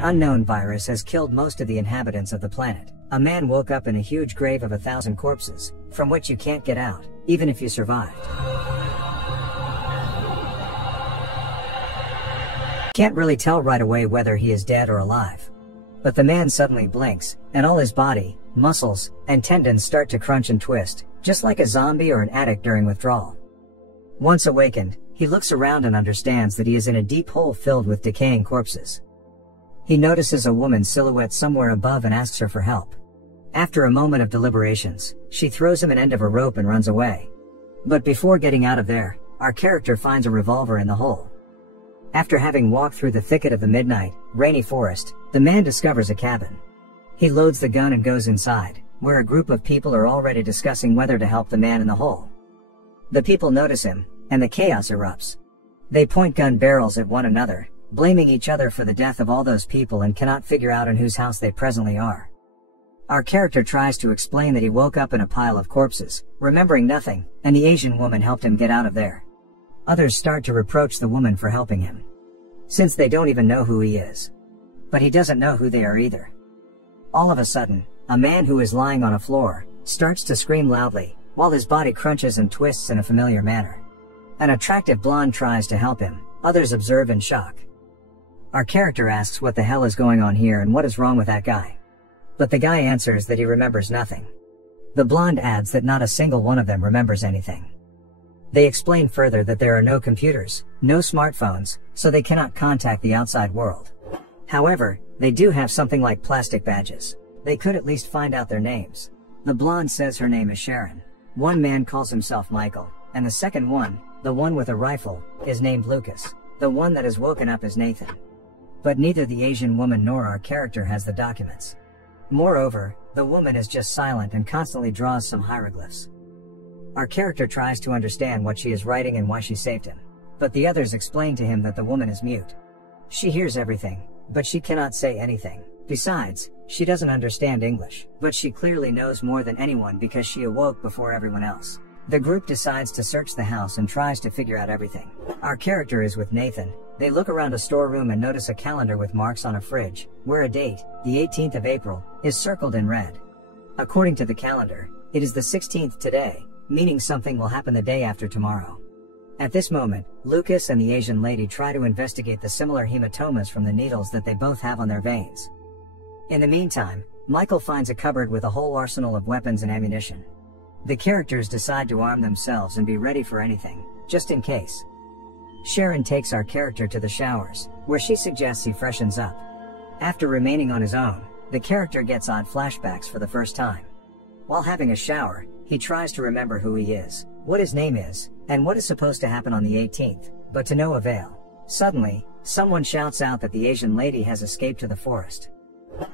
An unknown virus has killed most of the inhabitants of the planet. A man woke up in a huge grave of 1,000 corpses, from which you can't get out, even if you survived. Can't really tell right away whether he is dead or alive. But the man suddenly blinks, and all his body, muscles, and tendons start to crunch and twist, just like a zombie or an addict during withdrawal. Once awakened, he looks around and understands that he is in a deep hole filled with decaying corpses. He notices a woman's silhouette somewhere above and asks her for help. After a moment of deliberations, she throws him an end of a rope and runs away. But before getting out of there, our character finds a revolver in the hole. After having walked through the thicket of the midnight, rainy forest, the man discovers a cabin. He loads the gun and goes inside, where a group of people are already discussing whether to help the man in the hole. The people notice him, and the chaos erupts. They point gun barrels at one another, blaming each other for the death of all those people and cannot figure out in whose house they presently are. Our character tries to explain that he woke up in a pile of corpses, remembering nothing, and the Asian woman helped him get out of there. Others start to reproach the woman for helping him, since they don't even know who he is. But he doesn't know who they are either. All of a sudden, a man who is lying on a floor starts to scream loudly, while his body crunches and twists in a familiar manner. An attractive blonde tries to help him, others observe in shock. Our character asks what the hell is going on here and what is wrong with that guy. But the guy answers that he remembers nothing. The blonde adds that not a single one of them remembers anything. They explain further that there are no computers, no smartphones, so they cannot contact the outside world. However, they do have something like plastic badges. They could at least find out their names. The blonde says her name is Sharon. One man calls himself Michael, and the second one, the one with a rifle, is named Lucas. The one that has woken up is Nathan. But neither the Asian woman nor our character has the documents. Moreover, the woman is just silent and constantly draws some hieroglyphs. Our character tries to understand what she is writing and why she saved him. But the others explain to him that the woman is mute. She hears everything, but she cannot say anything. Besides, she doesn't understand English, but she clearly knows more than anyone because she awoke before everyone else. The group decides to search the house and tries to figure out everything. Our character is with Nathan. They look around a storeroom and notice a calendar with marks on a fridge, where a date, the 18th of April, is circled in red. According to the calendar, it is the 16th today, meaning something will happen the day after tomorrow. At this moment, Lucas and the Asian lady try to investigate the similar hematomas from the needles that they both have on their veins. In the meantime, Michael finds a cupboard with a whole arsenal of weapons and ammunition. The characters decide to arm themselves and be ready for anything, just in case. Sharon takes our character to the showers, where she suggests he freshens up. After remaining on his own, the character gets odd flashbacks for the first time. While having a shower, he tries to remember who he is, what his name is, and what is supposed to happen on the 18th, but to no avail. Suddenly, someone shouts out that the Asian lady has escaped to the forest.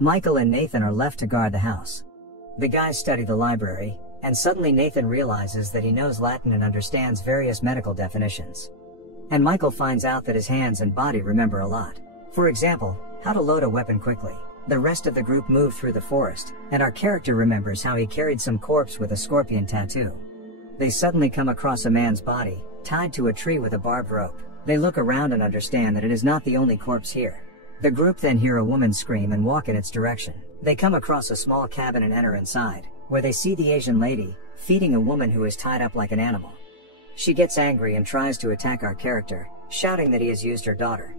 Michael and Nathan are left to guard the house. The guys study the library, and suddenly Nathan realizes that he knows Latin and understands various medical definitions. And Michael finds out that his hands and body remember a lot. For example, how to load a weapon quickly. The rest of the group move through the forest, and our character remembers how he carried some corpse with a scorpion tattoo. They suddenly come across a man's body, tied to a tree with a barbed rope. They look around and understand that it is not the only corpse here. The group then hear a woman scream and walk in its direction. They come across a small cabin and enter inside, where they see the Asian lady, feeding a woman who is tied up like an animal. She gets angry and tries to attack our character, shouting that he has used her daughter.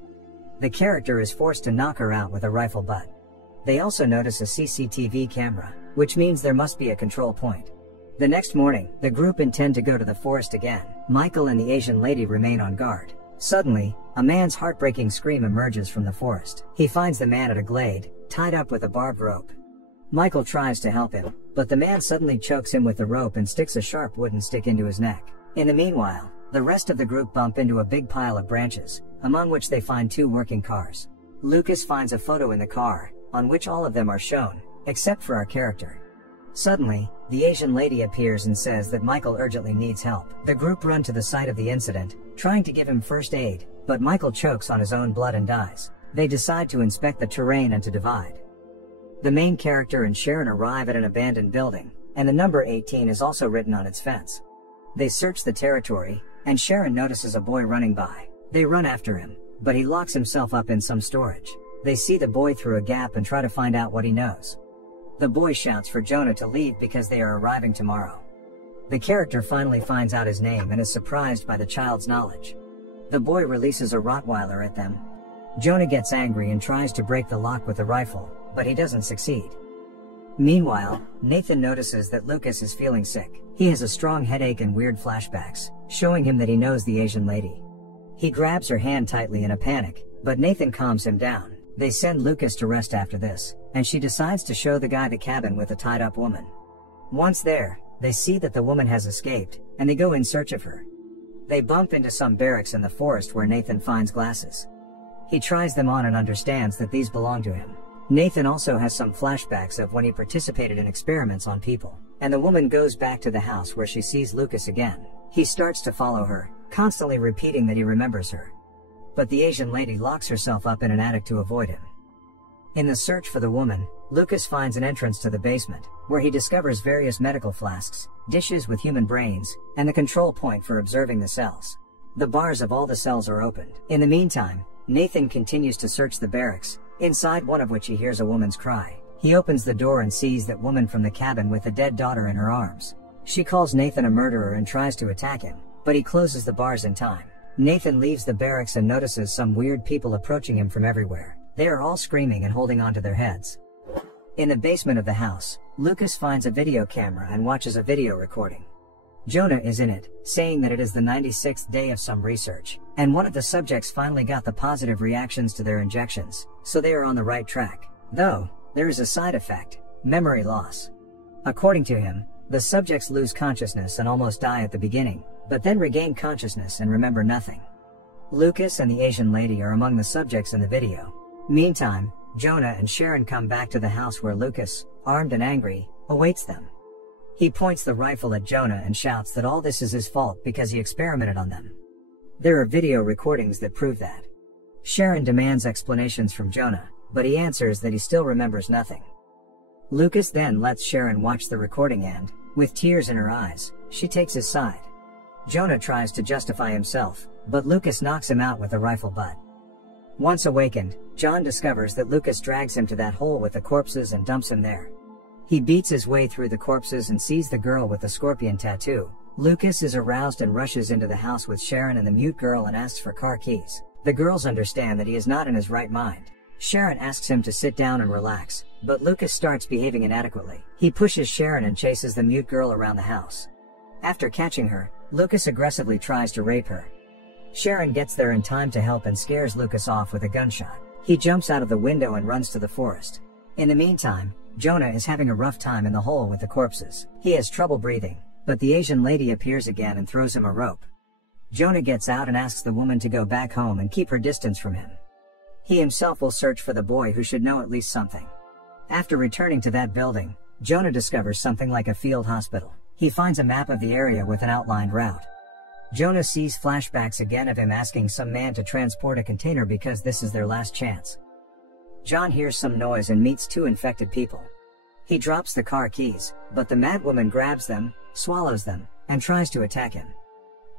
The character is forced to knock her out with a rifle butt. They also notice a CCTV camera, which means there must be a control point. The next morning, the group intend to go to the forest again. Michael and the Asian lady remain on guard. Suddenly, a man's heartbreaking scream emerges from the forest. He finds the man at a glade, tied up with a barbed rope. Michael tries to help him, but the man suddenly chokes him with the rope and sticks a sharp wooden stick into his neck. In the meanwhile, the rest of the group bump into a big pile of branches, among which they find two working cars. Lucas finds a photo in the car, on which all of them are shown, except for our character. Suddenly, the Asian lady appears and says that Michael urgently needs help. The group run to the site of the incident, trying to give him first aid, but Michael chokes on his own blood and dies. They decide to inspect the terrain and to divide. The main character and Sharon arrive at an abandoned building, and the number 18 is also written on its fence. They search the territory, and Sharon notices a boy running by. They run after him, but he locks himself up in some storage. They see the boy through a gap and try to find out what he knows. The boy shouts for Jonah to leave because they are arriving tomorrow. The character finally finds out his name and is surprised by the child's knowledge. The boy releases a Rottweiler at them. Jonah gets angry and tries to break the lock with a rifle, but he doesn't succeed. Meanwhile, Nathan notices that Lucas is feeling sick. He has a strong headache and weird flashbacks, showing him that he knows the Asian lady. He grabs her hand tightly in a panic, but Nathan calms him down. They send Lucas to rest after this, and she decides to show the guy the cabin with a tied-up woman. Once there, they see that the woman has escaped, and they go in search of her. They bump into some barracks in the forest where Nathan finds glasses. He tries them on and understands that these belong to him. Nathan also has some flashbacks of when he participated in experiments on people, and the woman goes back to the house where she sees Lucas again. He starts to follow her, constantly repeating that he remembers her. But the Asian lady locks herself up in an attic to avoid him. In the search for the woman, Lucas finds an entrance to the basement, where he discovers various medical flasks, dishes with human brains, and the control point for observing the cells. The bars of all the cells are opened. In the meantime, Nathan continues to search the barracks, inside one of which he hears a woman's cry. He opens the door and sees that woman from the cabin with a dead daughter in her arms. She calls Nathan a murderer and tries to attack him, but he closes the bars in time. Nathan leaves the barracks and notices some weird people approaching him from everywhere. They are all screaming and holding onto their heads. In the basement of the house, Lucas finds a video camera and watches a video recording. Jonah is in it, saying that it is the 96th day of some research, and one of the subjects finally got the positive reactions to their injections, so they are on the right track. Though, there is a side effect: memory loss. According to him, the subjects lose consciousness and almost die at the beginning, but then regain consciousness and remember nothing. Lucas and the Asian lady are among the subjects in the video. Meantime, Jonah and Sharon come back to the house where Lucas, armed and angry, awaits them. He points the rifle at Jonah and shouts that all this is his fault because he experimented on them. There are video recordings that prove that. Sharon demands explanations from Jonah, but he answers that he still remembers nothing. Lucas then lets Sharon watch the recording and, with tears in her eyes, she takes his side. Jonah tries to justify himself, but Lucas knocks him out with a rifle butt. Once awakened, John discovers that Lucas drags him to that hole with the corpses and dumps him there. He beats his way through the corpses and sees the girl with the scorpion tattoo. Lucas is aroused and rushes into the house with Sharon and the mute girl and asks for car keys. The girls understand that he is not in his right mind. Sharon asks him to sit down and relax, but Lucas starts behaving inadequately. He pushes Sharon and chases the mute girl around the house. After catching her, Lucas aggressively tries to rape her. Sharon gets there in time to help and scares Lucas off with a gunshot. He jumps out of the window and runs to the forest. In the meantime, Jonah is having a rough time in the hole with the corpses. He has trouble breathing, but the Asian lady appears again and throws him a rope. Jonah gets out and asks the woman to go back home and keep her distance from him. He himself will search for the boy who should know at least something. After returning to that building, Jonah discovers something like a field hospital. He finds a map of the area with an outlined route. Jonah sees flashbacks again of him asking some man to transport a container because this is their last chance. John hears some noise and meets two infected people. He drops the car keys, but the mad woman grabs them, swallows them, and tries to attack him.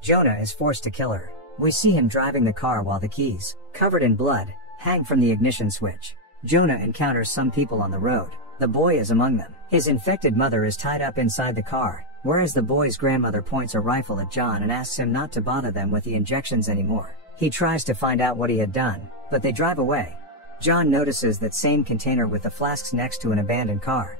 Jonah is forced to kill her. We see him driving the car while the keys, covered in blood, hang from the ignition switch. Jonah encounters some people on the road. The boy is among them. His infected mother is tied up inside the car, whereas the boy's grandmother points a rifle at John and asks him not to bother them with the injections anymore. He tries to find out what he had done, but they drive away. John notices that same container with the flasks next to an abandoned car.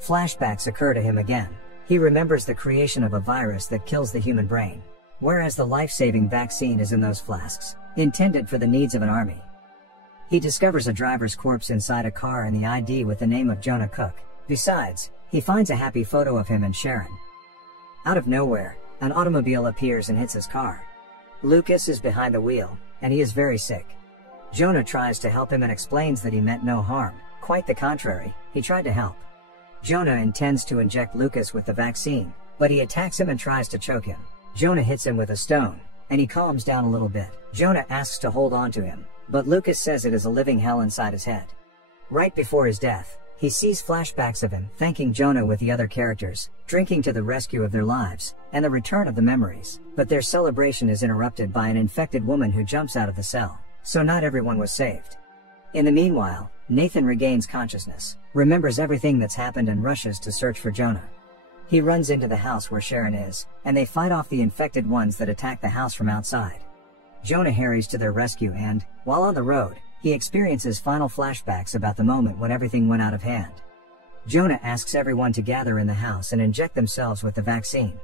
Flashbacks occur to him again. He remembers the creation of a virus that kills the human brain, whereas the life-saving vaccine is in those flasks, intended for the needs of an army. He discovers a driver's corpse inside a car and the ID with the name of Jonah Cook. Besides, he finds a happy photo of him and Sharon. Out of nowhere, an automobile appears and hits his car. Lucas is behind the wheel, and he is very sick. Jonah tries to help him and explains that he meant no harm. Quite the contrary, he tried to help. Jonah intends to inject Lucas with the vaccine, but he attacks him and tries to choke him. Jonah hits him with a stone, and he calms down a little bit. Jonah asks to hold on to him, but Lucas says it is a living hell inside his head. Right before his death, he sees flashbacks of him thanking Jonah with the other characters, drinking to the rescue of their lives, and the return of the memories. But their celebration is interrupted by an infected woman who jumps out of the cell, so not everyone was saved. In the meanwhile, Nathan regains consciousness, remembers everything that's happened and rushes to search for Jonah. He runs into the house where Sharon is, and they fight off the infected ones that attack the house from outside. Jonah hurries to their rescue and, while on the road, he experiences final flashbacks about the moment when everything went out of hand. Jonah asks everyone to gather in the house and inject themselves with the vaccine.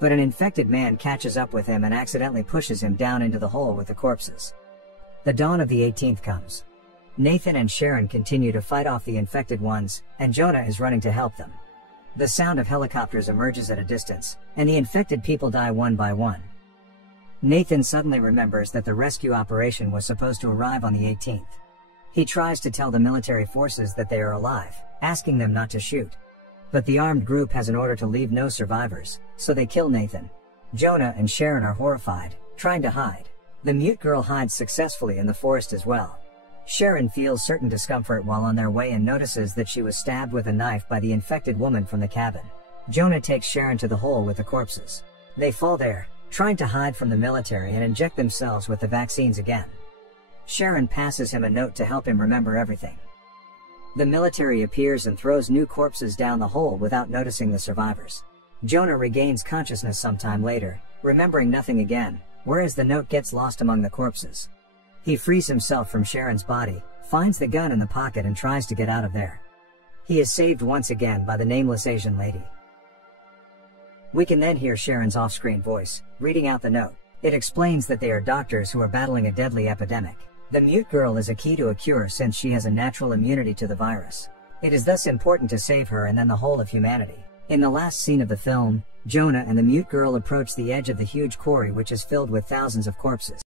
But an infected man catches up with him and accidentally pushes him down into the hole with the corpses. The dawn of the 18th comes. Nathan and Sharon continue to fight off the infected ones, and Jonah is running to help them. The sound of helicopters emerges at a distance, and the infected people die one by one. Nathan suddenly remembers that the rescue operation was supposed to arrive on the 18th. He tries to tell the military forces that they are alive, asking them not to shoot. But the armed group has an order to leave no survivors, so they kill Nathan. Jonah and Sharon are horrified, trying to hide. The mute girl hides successfully in the forest as well. Sharon feels certain discomfort while on their way and notices that she was stabbed with a knife by the infected woman from the cabin. Jonah takes Sharon to the hole with the corpses. They fall there, trying to hide from the military and inject themselves with the vaccines again. Sharon passes him a note to help him remember everything. The military appears and throws new corpses down the hole without noticing the survivors. Jonah regains consciousness sometime later, remembering nothing again, whereas the note gets lost among the corpses. He frees himself from Sharon's body, finds the gun in the pocket and tries to get out of there. He is saved once again by the nameless Asian lady. We can then hear Sharon's off-screen voice, reading out the note. It explains that they are doctors who are battling a deadly epidemic. The mute girl is a key to a cure since she has a natural immunity to the virus. It is thus important to save her and then the whole of humanity. In the last scene of the film, Jonah and the mute girl approach the edge of the huge quarry which is filled with thousands of corpses.